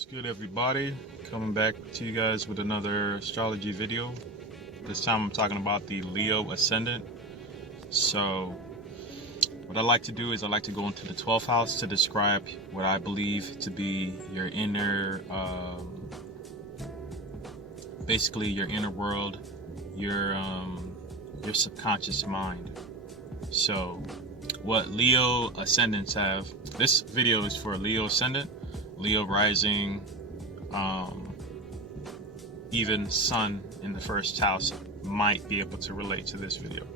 What's good, everybody? Coming back to you guys with another astrology video. This time I'm talking about the Leo ascendant. So what I like to do is I like to go into the 12th house to describe what I believe to be your inner basically your inner world, your subconscious mind. So what Leo ascendants have, this video is for Leo ascendant, Leo rising, even sun in the first house might be able to relate to this video.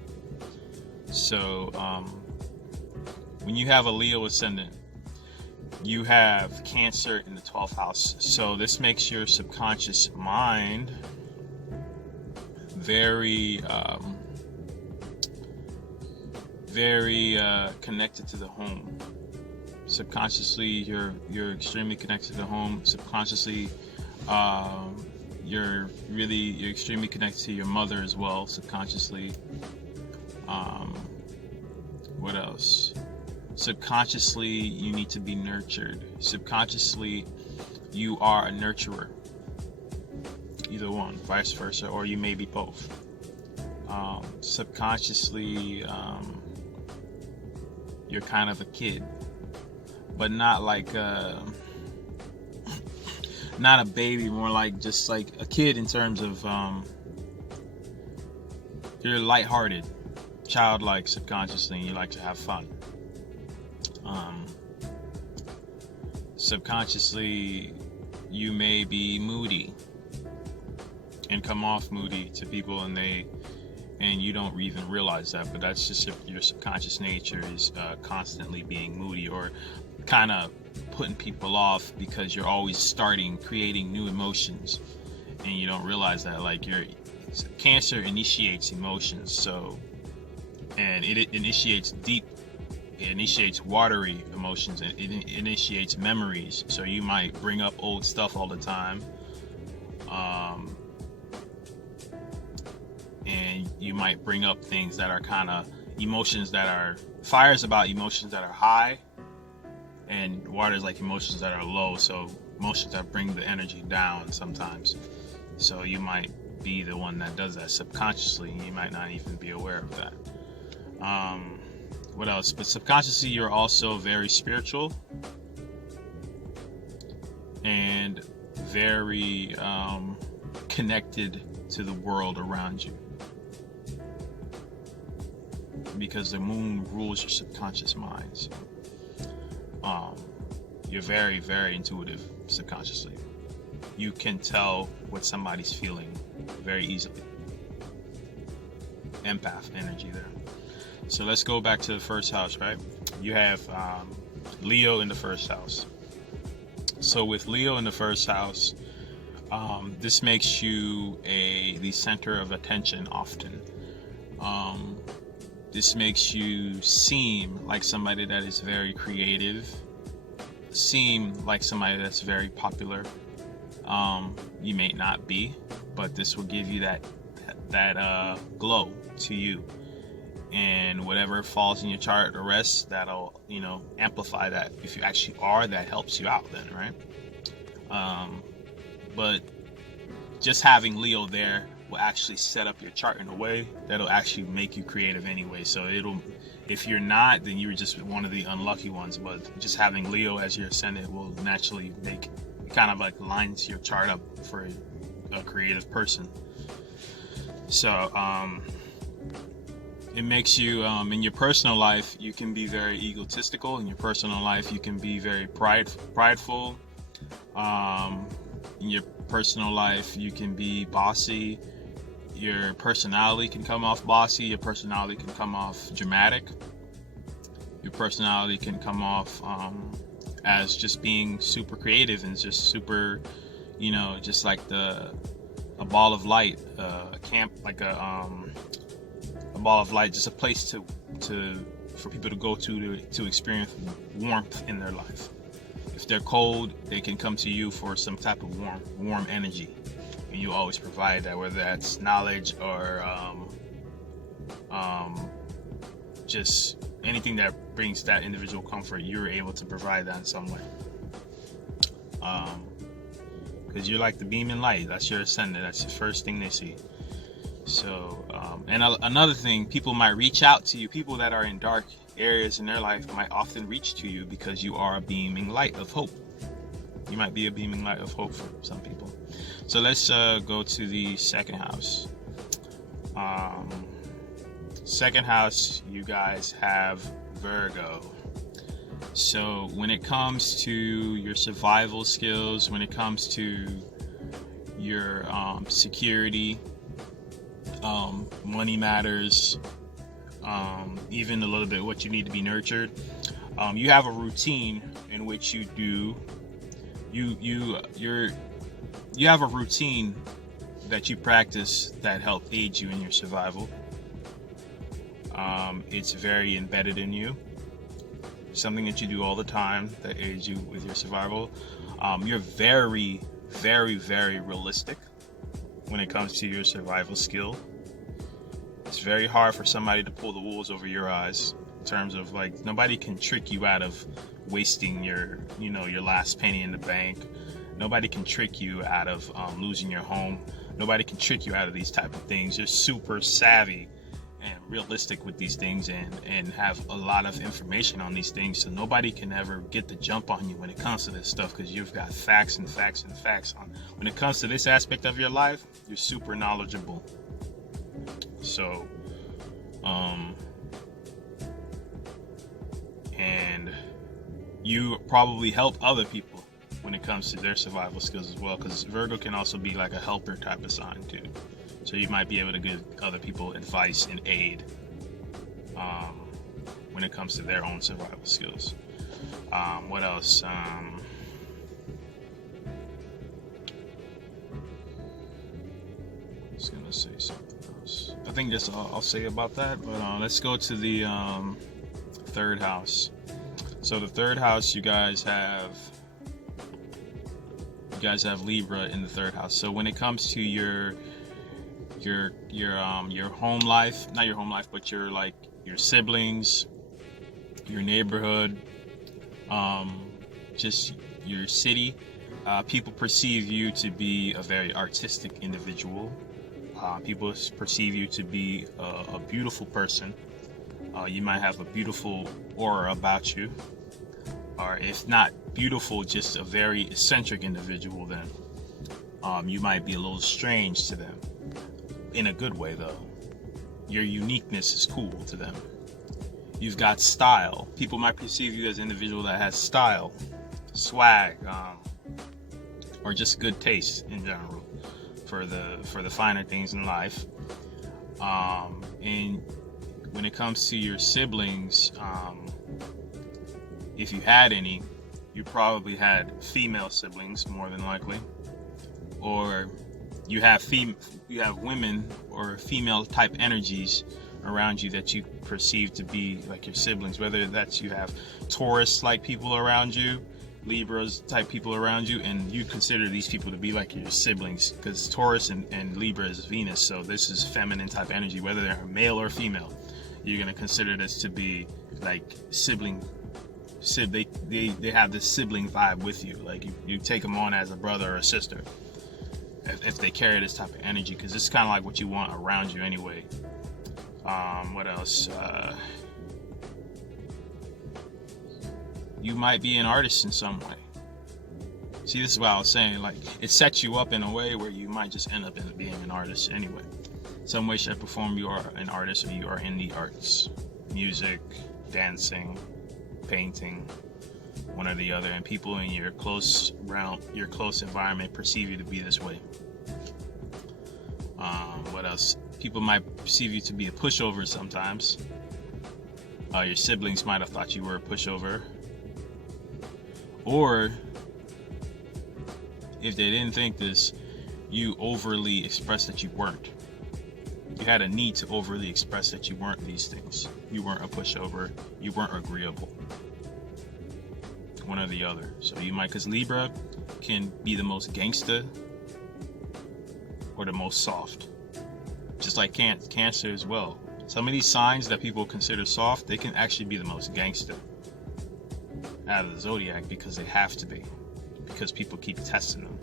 So when you have a Leo ascendant, you have Cancer in the 12th house. So this makes your subconscious mind very connected to the home. Subconsciously, you're extremely connected to the home. Subconsciously, you're extremely connected to your mother as well. Subconsciously, what else? Subconsciously, you need to be nurtured. Subconsciously, you are a nurturer. Either one, vice versa, or you may be both. Subconsciously, you're kind of a kid, but not like not a baby, more like just like a kid in terms of you're lighthearted, childlike subconsciously, and you like to have fun. Subconsciously, you may be moody and come off moody to people, and you don't even realize that, but that's just your subconscious nature is constantly being moody or kind of putting people off because you're always creating new emotions, and you don't realize that. Like Cancer initiates emotions, so, and it initiates deep, it initiates watery emotions, and it initiates memories. So you might bring up old stuff all the time, and you might bring up things that are kind of emotions that are fires about emotions that are high, and water is like emotions that are low, so emotions that bring the energy down sometimes. So you might be the one that does that subconsciously, and you might not even be aware of that. What else? But subconsciously, you're also very spiritual and very connected to the world around you, because the moon rules your subconscious mind. So, you're very, very intuitive subconsciously. You can tell what somebody's feeling very easily. Empath energy there. So let's go back to the first house, right? You have Leo in the first house. So with Leo in the first house, this makes you the center of attention often. This makes you seem like somebody that is very creative, seem like somebody that's very popular. You may not be, but this will give you that glow to you. And whatever falls in your chart or rest, that'll, amplify that. If you actually are, that helps you out then, right? But just having Leo there will actually set up your chart in a way that'll actually make you creative anyway. So if you're not, then you're just one of the unlucky ones. But just having Leo as your ascendant will naturally make kind of like lines your chart up for a creative person. So it makes you in your personal life, you can be very egotistical. In your personal life, you can be very prideful. In your personal life, you can be bossy. Your personality can come off bossy. Your personality can come off dramatic. Your personality can come off as just being super creative and just super, just like a ball of light, a camp, like a ball of light, just a place for people to go to experience warmth in their life. If they're cold, they can come to you for some type of warm energy, and you always provide that, whether that's knowledge or just anything that brings that individual comfort. You're able to provide that in some way. because you're like the beaming light. That's your ascendant. That's the first thing they see. So, and another thing, people might reach out to you. People that are in dark areas in their life might often reach to you because you are a beaming light of hope. You might be a beaming light of hope for some people. So let's go to the second house. Second house, you guys have Virgo. So when it comes to your survival skills, when it comes to your security, money matters, even a little bit what you need to be nurtured. You have a routine in which you do. You have a routine that you practice that help aid you in your survival. It's very embedded in you. Something that you do all the time that aids you with your survival. You're very, very, very realistic when it comes to your survival skill. It's very hard for somebody to pull the wool over your eyes in terms of like nobody can trick you out of wasting your last penny in the bank. Nobody can trick you out of losing your home. Nobody can trick you out of these type of things. You're super savvy and realistic with these things and have a lot of information on these things, so nobody can ever get the jump on you when it comes to this stuff, because you've got facts and facts and facts on. When it comes to this aspect of your life, you're super knowledgeable. So and you probably help other people when it comes to their survival skills as well, because Virgo can also be like a helper type of sign too. So you might be able to give other people advice and aid when it comes to their own survival skills. What else? I was gonna say something else. I think that's all I'll say about that. But let's go to the third house. So the third house, you guys have Libra in the third house. So when it comes to your home life, not your home life, but your siblings, your neighborhood, just your city, people perceive you to be a very artistic individual. People perceive you to be a beautiful person. You might have a beautiful aura about you, or if not beautiful, just a very eccentric individual. Then you might be a little strange to them. In a good way, though. Your uniqueness is cool to them. You've got style. People might perceive you as an individual that has style, swag, or just good taste in general for the finer things in life. And when it comes to your siblings, if you had any, you probably had female siblings more than likely, or you have women or female type energies around you that you perceive to be like your siblings, whether that's you have Taurus like people around you, Libras type people around you, and you consider these people to be like your siblings, because Taurus and Libra is Venus, so this is feminine type energy. Whether they're male or female, you're going to consider this to be like sibling. They have this sibling vibe with you, like you take them on as a brother or a sister if they carry this type of energy, because it's kind of like what you want around you anyway. What else? You might be an artist in some way. See, this is what I was saying, like it sets you up in a way where you might just end up being an artist anyway. Some way, shape, or form, you are an artist, or you are in the arts, music, dancing, painting, one or the other, and people in your close environment perceive you to be this way. What else? People might perceive you to be a pushover sometimes. Your siblings might have thought you were a pushover, or if they didn't think this, you overly expressed that you weren't. You had a need to overly express that you weren't these things. You weren't a pushover. You weren't agreeable. One or the other. So you might, because Libra can be the most gangsta or the most soft. Just like Cancer as well. Some of these signs that people consider soft, they can actually be the most gangster out of the zodiac, because they have to be. Because people keep testing them.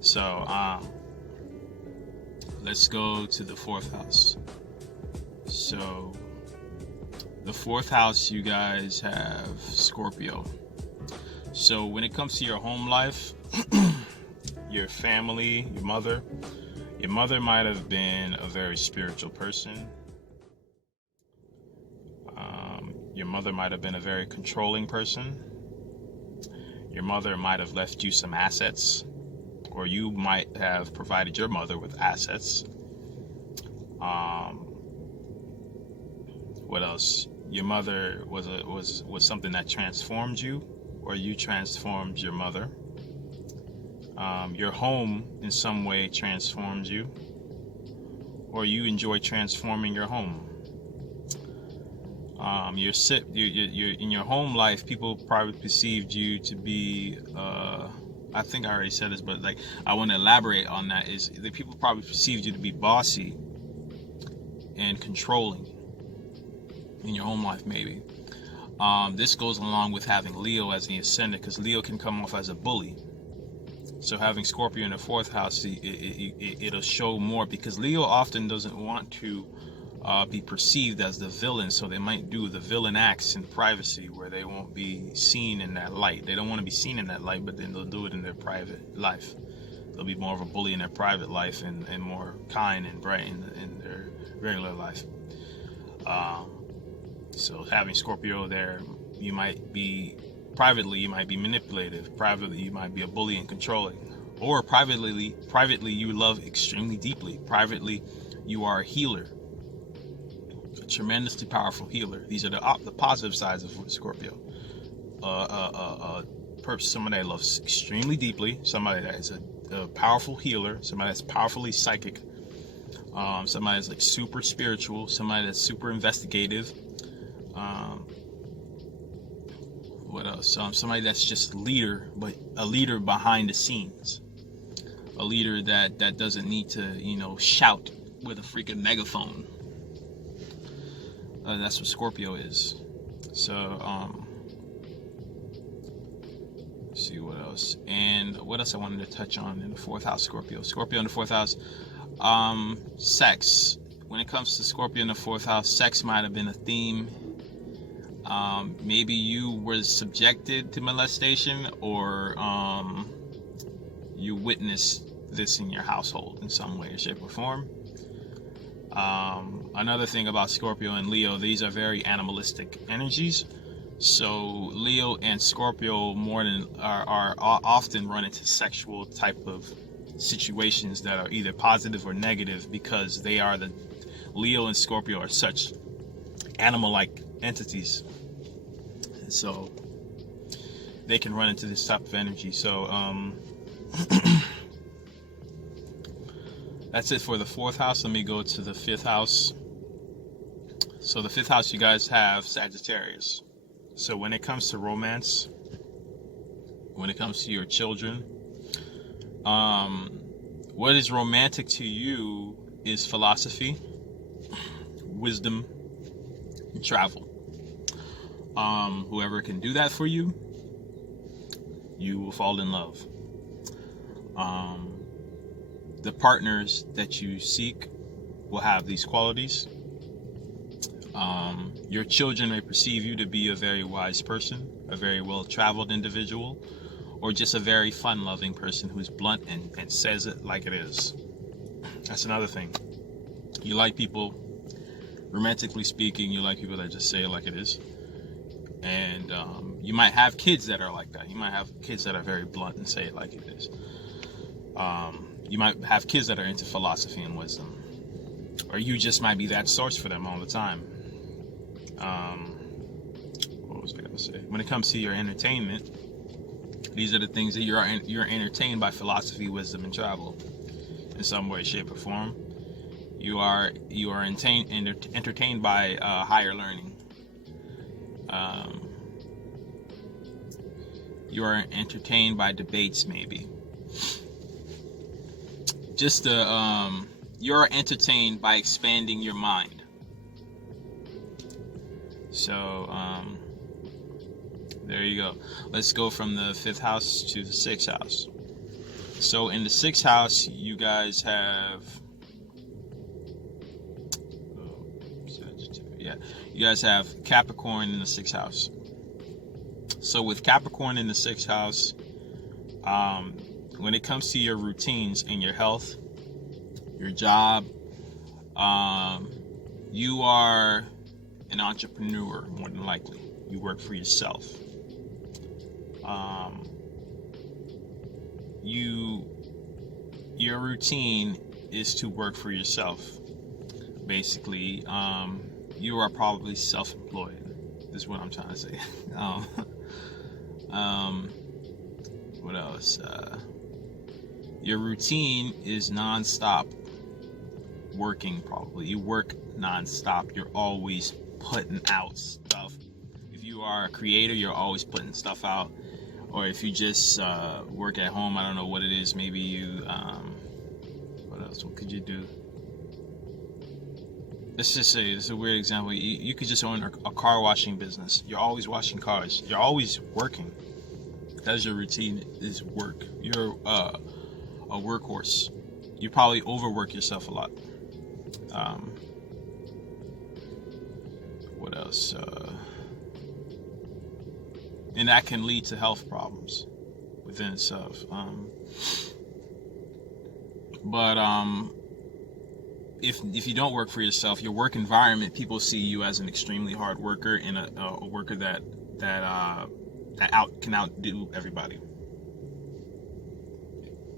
So let's go to the fourth house. So the fourth house, you guys have Scorpio. So when it comes to your home life, your family, your mother might have been a very spiritual person. Your mother might have been a very controlling person. Your mother might have left you some assets, or you might have provided your mother with assets. What else? Your mother was something that transformed you, or you transformed your mother. Your home in some way transforms you, or you enjoy transforming your home. You're in your home life, people probably perceived you to be, I think I already said this, but like I want to elaborate on that, is that people probably perceived you to be bossy and controlling in your home life, maybe. This goes along with having Leo as the ascendant, because Leo can come off as a bully. So having Scorpio in the fourth house, it'll show more, because Leo often doesn't want to be perceived as the villain, so they might do the villain acts in privacy where they won't be seen in that light. They don't want to be seen in that light, but then they'll do it in their private life. They'll be more of a bully in their private life and more kind and bright in their regular life. So having Scorpio there, you might be privately, you might be manipulative. Privately, you might be a bully and controlling. Or privately you love extremely deeply. Privately, you are a healer. A tremendously powerful healer. These are the positive sides of Scorpio. Somebody that loves extremely deeply. Somebody that is a powerful healer. Somebody that's powerfully psychic. Somebody that's like super spiritual. Somebody that's super investigative. What else? Somebody that's just leader, but a leader behind the scenes. A leader that doesn't need to, shout with a freaking megaphone. That's what Scorpio is. So, let's see what else. And what else I wanted to touch on in the fourth house, Scorpio. Scorpio in the fourth house. Sex. When it comes to Scorpio in the fourth house, sex might have been a theme. Maybe you were subjected to molestation, or you witnessed this in your household in some way, shape, or form. Another thing about Scorpio and Leo, these are very animalistic energies. So Leo and Scorpio are often run into sexual type of situations that are either positive or negative, because Leo and Scorpio are such animal-like entities. And so they can run into this type of energy. So that's it for the fourth house. Let me go to the fifth house. So the fifth house, you guys have Sagittarius. So when it comes to romance, when it comes to your children, what is romantic to you is philosophy, wisdom, and travel. Whoever can do that for you, you will fall in love. The partners that you seek will have these qualities. Your children may perceive you to be a very wise person, a very well-traveled individual, or just a very fun-loving person who's blunt and says it like it is. That's another thing. You like people, romantically speaking, you like people that just say it like it is. And you might have kids that are like that. You might have kids that are very blunt and say it like it is. You might have kids that are into philosophy and wisdom. Or you just might be that source for them all the time. What was I going to say? When it comes to your entertainment, these are the things that you're entertained by: philosophy, wisdom, and travel in some way, shape, or form. You are entertained by higher learning. You are entertained by debates, maybe. You're entertained by expanding your mind. So, there you go. Let's go from the fifth house to the sixth house. So in the 6th house, you guys have, you guys have Capricorn in the 6th house. So with Capricorn in the 6th house, when it comes to your routines and your health, your job, you are an entrepreneur more than likely. You work for yourself. Your routine is to work for yourself. Basically, you are probably self-employed. This is what I'm trying to say. What else? Your routine is non-stop working. Probably you work non-stop. You're always putting out stuff. If you are a creator, you're always putting stuff out. Or if you just work at home, I don't know what it is. Maybe you, what else? What could you do? Let's just say, this is a weird example. You could just own a car washing business. You're always washing cars. You're always working. That's your routine, is work. You're a workhorse. You probably overwork yourself a lot. What else? And that can lead to health problems within itself. If you don't work for yourself, your work environment, people see you as an extremely hard worker and a worker that can outdo everybody.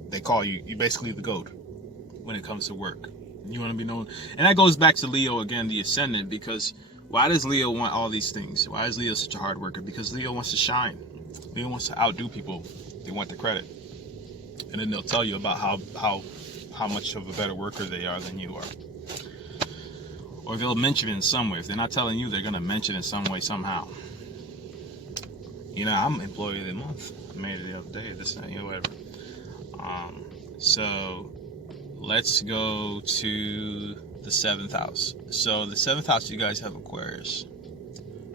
They call you basically the GOAT when it comes to work. You want to be known, and that goes back to Leo again, the ascendant. Because why does Leo want all these things? Why is Leo such a hard worker? Because Leo wants to shine. Leo wants to outdo people. They want the credit, and then they'll tell you about how much of a better worker they are than you are. Or they'll mention it in some way. If they're not telling you, they're gonna mention it in some way, somehow. You know, I'm employee of the month. I made it the other day. This, whatever. So let's go to the 7th house. So the 7th house, you guys have Aquarius.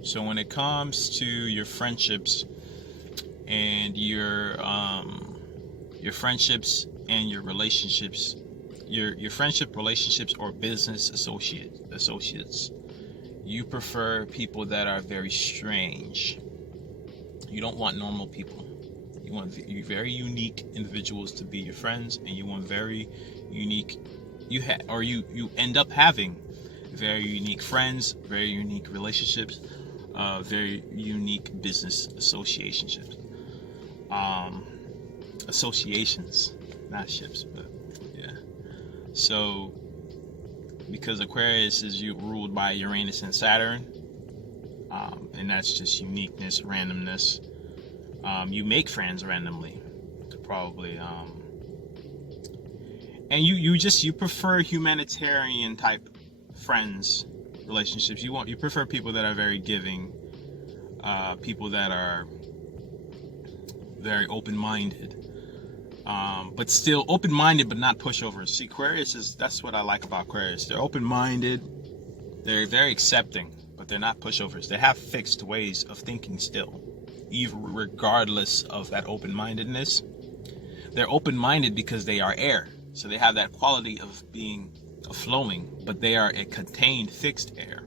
So when it comes to your friendships and your friendships and your relationships, your friendship relationships or business associates, you prefer people that are very strange. You don't want normal people. You want very unique individuals to be your friends, and you want very unique. You end up having very unique friends, very unique relationships, very unique business associations, not ships, but yeah. So because Aquarius is ruled by Uranus and Saturn, and that's just uniqueness, randomness. You make friends randomly, probably, and you prefer humanitarian type friends, relationships. You prefer people that are very giving, people that are very open-minded, but still open-minded but not pushovers. See, that's what I like about Aquarius. They're open-minded, they're very accepting, but they're not pushovers. They have fixed ways of thinking still, even regardless of that open-mindedness. They're open-minded because they are air, so they have that quality of being flowing, but they are a contained, fixed air.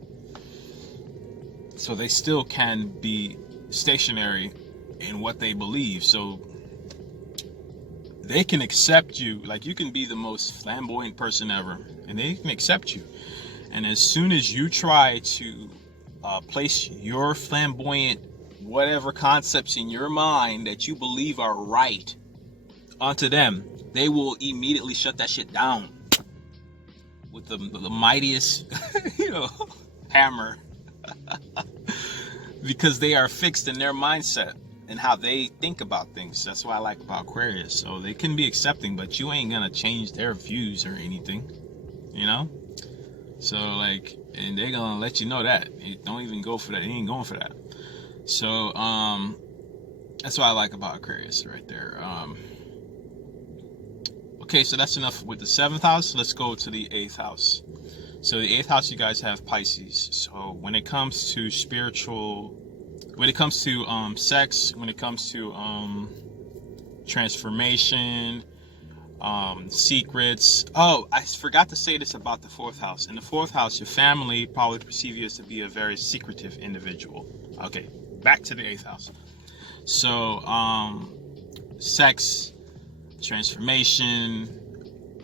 So they still can be stationary in what they believe. So they can accept you. Like, you can be the most flamboyant person ever, and they can accept you. And as soon as you try to place your flamboyant whatever concepts in your mind that you believe are right onto them, they will immediately shut that shit down with the mightiest hammer. Because they are fixed in their mindset and how they think about things. That's what I like about Aquarius. So they can be accepting, but you ain't gonna change their views or anything, so and they're gonna let you know that. Don't even go for that. They ain't going for that. So that's what I like about Aquarius right there. Okay, so that's enough with the 7th house. Let's go to the 8th house. So the 8th house, you guys have Pisces. So when it comes to when it comes to sex, when it comes to transformation, secrets. Oh, I forgot to say this about the fourth house. In the fourth house, your family probably perceive you as to be a very secretive individual. Okay, back to the eighth house. So, sex, transformation,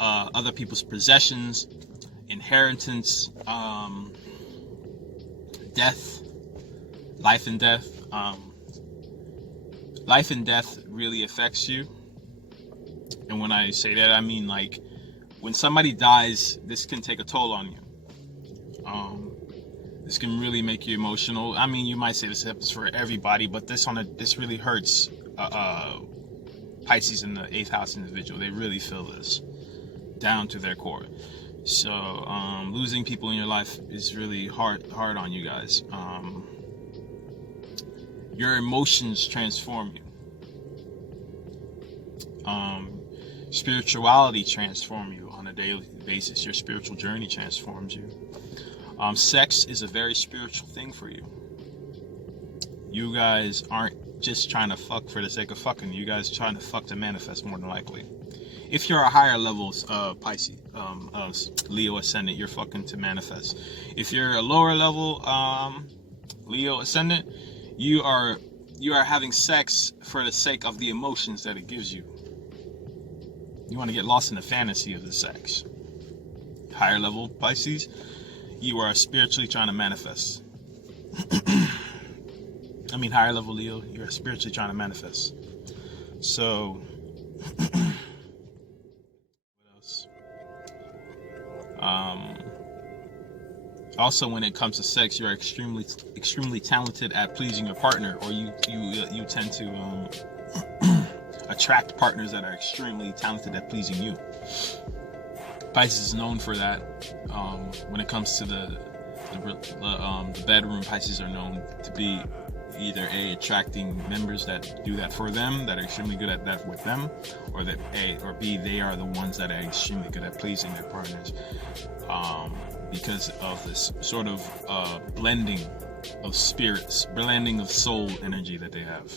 other people's possessions, inheritance, death, life and death. Life and death really affects you. And when I say that, I mean, like, when somebody dies, this can take a toll on you. This can really make you emotional. I mean, you might say this happens for everybody, but this really hurts Pisces in the eighth house individual. They really feel this down to their core. So losing people in your life is really hard on you guys. Your emotions transform you. Spirituality transform you on a daily basis. Your spiritual journey transforms you. Sex is a very spiritual thing for you. You guys aren't just trying to fuck for the sake of fucking. You guys are trying to fuck to manifest, more than likely. If you're a higher level Pisces, Leo ascendant, you're fucking to manifest. If you're a lower level Leo ascendant, you are having sex for the sake of the emotions that it gives you. You want to get lost in the fantasy of the sex. Higher level Pisces, you are spiritually trying to manifest. I mean, higher level Leo, you're spiritually trying to manifest. So, what else? Also, when it comes to sex, you're extremely talented at pleasing your partner, or you tend to attract partners that are extremely talented at pleasing you. Pisces is known for that. When it comes to the bedroom, Pisces are known to be either attracting members that do that for them, that are extremely good at that with them, or that or B, they are the ones that are extremely good at pleasing their partners, because of this sort of blending of spirits, blending of soul energy that they have.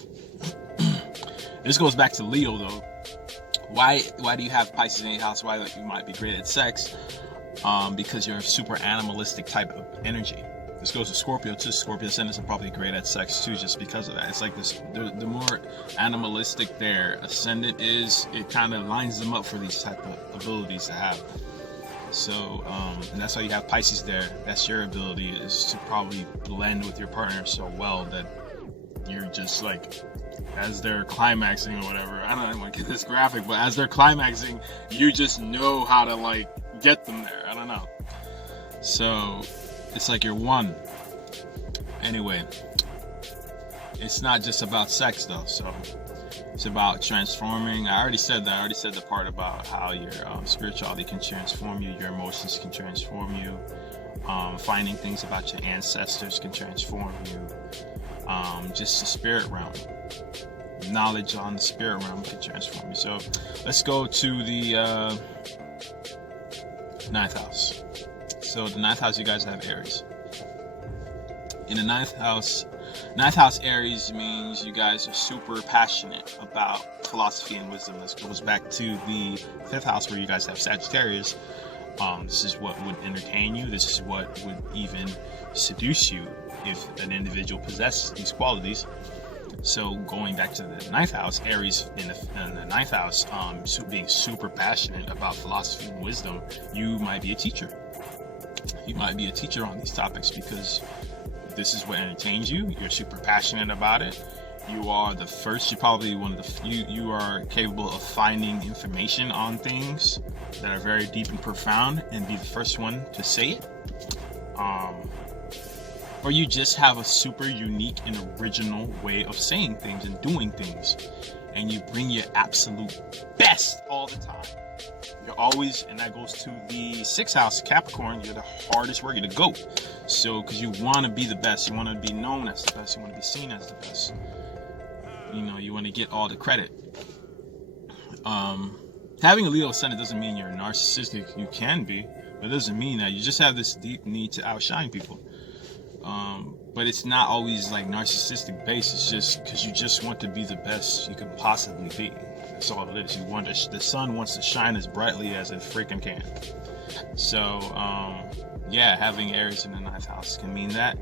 This goes back to Leo though. Why do you have Pisces in your house? Why you might be great at sex? Because you're a super animalistic type of energy. This goes to Scorpio too. Scorpio ascendants are probably great at sex too, just because of that. It's like this: the more animalistic their ascendant is, it kind of lines them up for these type of abilities to have. So, and that's why you have Pisces there. That's your ability, is to probably blend with your partner so well that you're just like, as they're climaxing or whatever, I don't want to get this graphic, but as they're climaxing, you just know how to like get them there. I don't know. So it's like you're one. Anyway, it's not just about sex though. So it's about transforming. I already said that. I already said the part about how your spirituality can transform you, your emotions can transform you, finding things about your ancestors can transform you. Just the spirit realm. Knowledge on the spirit realm can transform you. So let's go to the ninth house. So the ninth house, you guys have Aries. In the ninth house Aries means you guys are super passionate about philosophy and wisdom. This goes back to the fifth house where you guys have Sagittarius. This is what would entertain you. This is what would even seduce you if an individual possesses these qualities. So going back to the ninth house, Aries in the ninth house, being super passionate about philosophy and wisdom, you might be a teacher. You might be a teacher on these topics because this is what entertains you. You're super passionate about it. You are the first. You're probably one of the. You are capable of finding information on things that are very deep and profound, and be the first one to say it. Or you just have a super unique and original way of saying things and doing things, and you bring your absolute best all the time. You're always, and that goes to the sixth house, Capricorn. You're the hardest worker, you're the GOAT. So, because you want to be the best, you want to be known as the best, you want to be seen as the best. You know, you want to get all the credit. Having a Leo ascendant doesn't mean you're narcissistic. You can be, but it doesn't mean that. You just have this deep need to outshine people. But it's not always like narcissistic based. It's just because you just want to be the best you can possibly be. That's all it is. The sun wants to shine as brightly as it freaking can. So yeah, having Aries in the 9th house can mean that.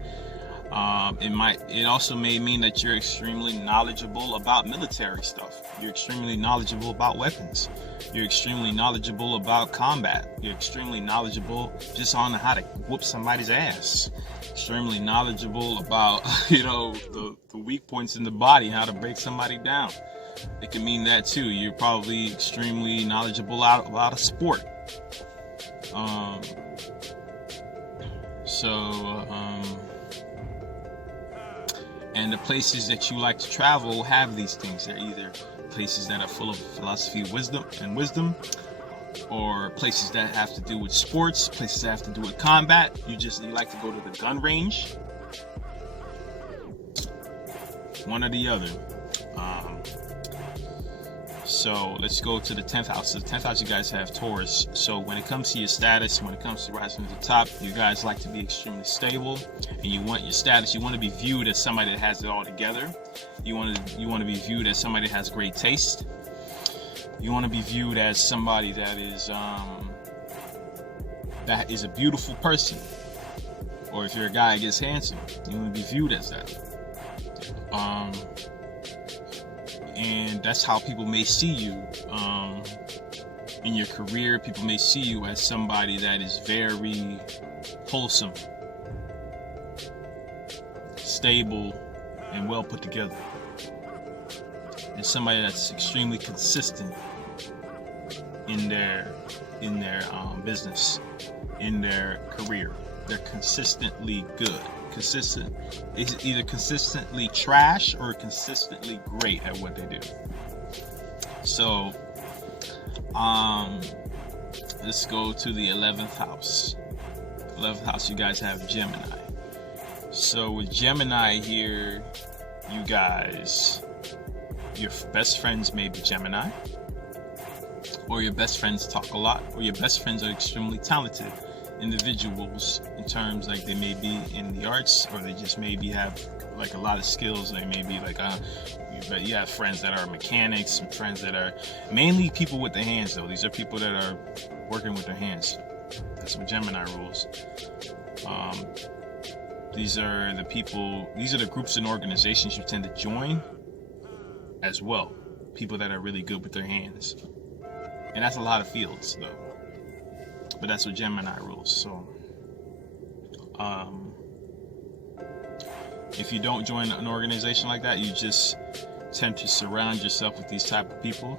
It also may mean that you're extremely knowledgeable about military stuff. You're extremely knowledgeable about weapons. You're extremely knowledgeable about combat. You're extremely knowledgeable just on how to whoop somebody's ass. Extremely knowledgeable about, the weak points in the body, how to break somebody down. It can mean that too. You're probably extremely knowledgeable about a sport. And the places that you like to travel have these things. They're either places that are full of philosophy, wisdom, or places that have to do with sports, places that have to do with combat. You like to go to the gun range. One or the other. So let's go to the 10th house. The 10th house, you guys have Taurus. So when it comes to your status, when it comes to rising to the top, you guys like to be extremely stable, and you want your status. You want to be viewed as somebody that has it all together. You want to be viewed as somebody that has great taste. You want to be viewed as somebody that is a beautiful person. Or if you're a guy that gets handsome, you want to be viewed as that. And that's how people may see you in your career. People may see you as somebody that is very wholesome, stable, and well put together. And somebody that's extremely consistent in their business, in their career. They're consistently good. Consistent is either consistently trash or consistently great at what they do. So let's go to the 11th house. 11th house, you guys have Gemini. So with Gemini here, you guys, your best friends may be Gemini, or your best friends talk a lot, or your best friends are extremely talented individuals in terms like they may be in the arts, or they just maybe have like a lot of skills. They may be like you have friends that are mechanics, and friends that are mainly people with their hands though. These are people that are working with their hands. That's what Gemini rules. These are the groups and organizations you tend to join as well. People that are really good with their hands. And that's a lot of fields though. But that's what Gemini rules. So if you don't join an organization like that, you just tend to surround yourself with these type of people.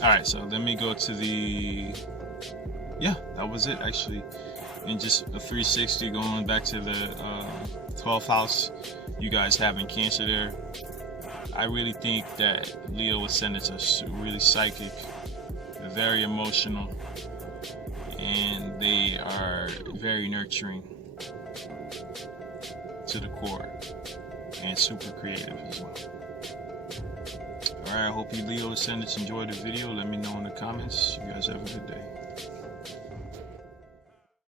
Alright, so let me go to that was it actually. And just a 360 going back to the 12th house, you guys having Cancer there. I really think that Leo ascendants are really psychic, they're very emotional, and they are very nurturing to the core, and super creative as well. Alright, I hope you Leo ascendants enjoyed the video. Let me know in the comments. You guys have a good day.